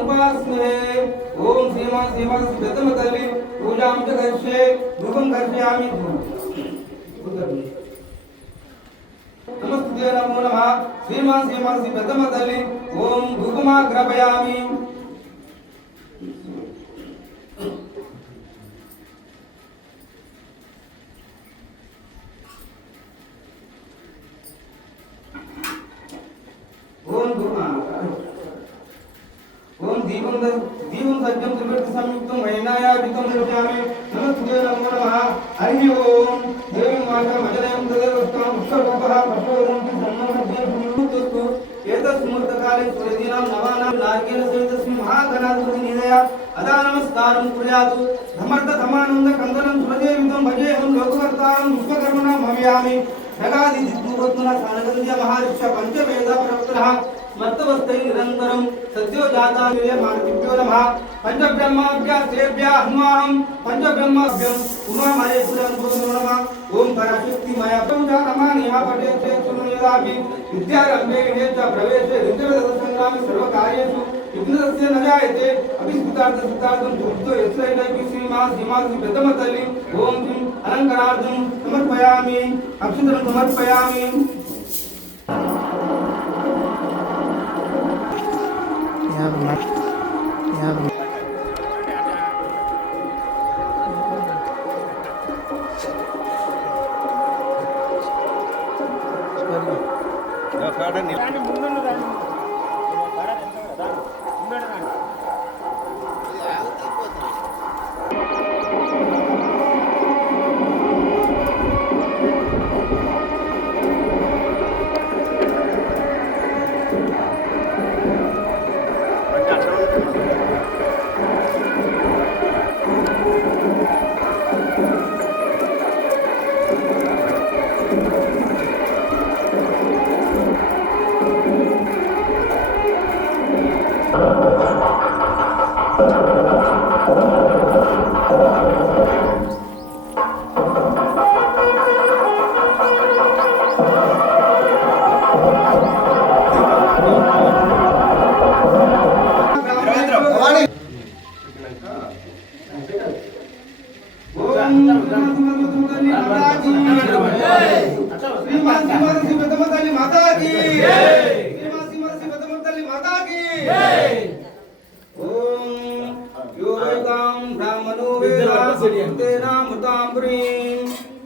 उपास्महे ओम श्रीमा श्रीमा प्रथमतली पूजां च करिष्ये धूपं कर्पयामि नमस्ते नमो नमः श्रीमा श्रीमा प्रथमतली ओम धूपमाग्रापयामि ओम दीपं सज्जं त्रिवर्ति संयुक्तं वैनायाभितं दर्शयामि नमस्ते नमो नमः हरि ओम देवी माता मजनयं तदेवस्तां पुष्करूपः पशुरूपं सन्नमध्यस्तु एतस्मूर्तकाले सूर्यदीनां नवानां नारकेण सहितस्मिन् महागणाधिपति निधया अदा नमस्कारं कुर्यातु धमर्थ धमानन्द कंदनं सुरदेवितं भजेऽहं लोककर्तारं विश्वकर्मणां भवयामि नगादि दिग्भूवत्मना सानगन्ध्य महाऋष्य पंचवेद प्रवक्तः मत्तवस्तै निरन्तरं सद्यो जाताय मार्तिभ्यो नमः पंचब्रह्माभ्यास्तेभ्यः हनुमाहं पंचब्रह्माभ्यं उमामहेश्वरं नमः ओम पराशक्ति माया पंचा नमानि पठेत् सुनुयदापि विद्यारम्भे च प्रवेशे ऋतुसंग्रामे सर्वकार्येषु विघ्नस्य न जायते अभिस्कृतार्थं भूतो यस्यैनपि श्रीमासी प्रथमतली ओम अलङ्कारार्थं समर्पयामि अक्षतं समर्पयामि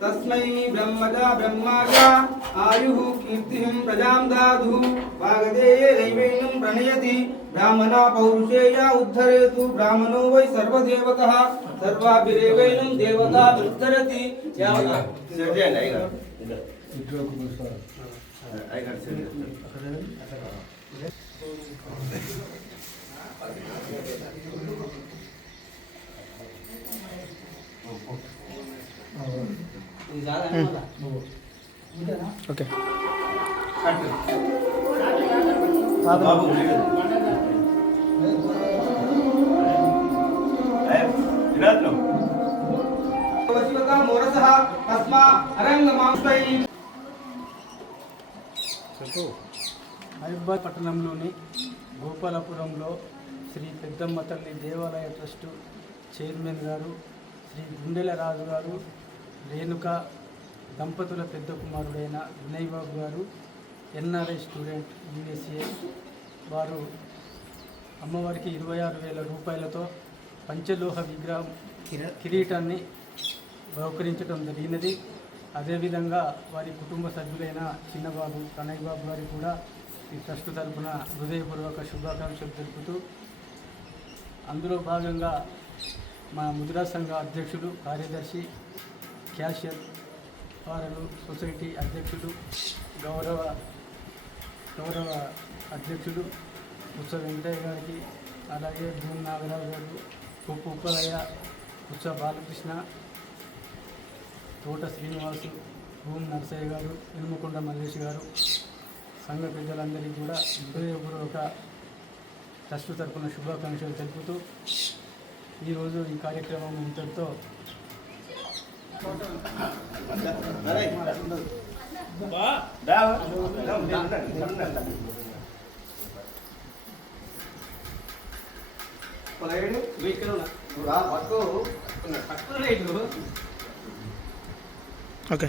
तस्मै ब्रह्मजा ब्रह्माजा आयुः कीर्तिं प्रजां दातु वागदेये दैवेनं प्रणयति ब्राह्मणा पौरुषेया उद्धरेतु ब्राह्मणो वै सर्वदेवतः सर्वाभिरेवैनं देवता उद्धरति ओके హైదరాబాద్ పట్టణంలోని గోపాలపురంలో శ్రీ పెద్దమ్మ తల్లి దేవాలయ ట్రస్టు చైర్మన్ గారు శ్రీ గుండెల రాజు గారు రేణుక దంపతుల పెద్ద కుమారుడైన వినయ్ బాబు గారు ఎన్ఆర్ఐ స్టూడెంట్ యూఎస్ఏ వారు అమ్మవారికి 26,000 రూపాయలతో పంచలోహ విగ్రహం కిరీటాన్ని బహుకరించడం జరిగినది. అదేవిధంగా వారి కుటుంబ సభ్యులైన చిన్నబాబు కనయ్య బాబు గారికి కూడా ఈ ట్రస్ట్ తరఫున హృదయపూర్వక శుభాకాంక్షలు తెలుపుతూ అందులో భాగంగా మా ముద్రా సంఘ అధ్యక్షుడు కార్యదర్శి క్యాషియర్ వారు సొసైటీ అధ్యక్షుడు గౌరవ అధ్యక్షుడు ఉత్సవ వెంకటయ్య గారికి అలాగే భూమి నాగరాజు గారు కుప్పు ఉప్పలయ్య ఉత్సవ బాలకృష్ణ తోట శ్రీనివాసు భూమి నరసయ్య గారు ఇనుమకొండ మల్లేష్ గారు సంఘ పెద్దలందరికీ కూడా హృదయపూర్వక ట్రస్ట్ తరపున శుభాకాంక్షలు తెలుపుతూ ఈరోజు ఈ కార్యక్రమం ఇంతటితో పొలగడు నువ్వు ఇక్కడ ఉన్నా నువ్వు రా పట్టుకో పట్టుకున్నాడు ఇటు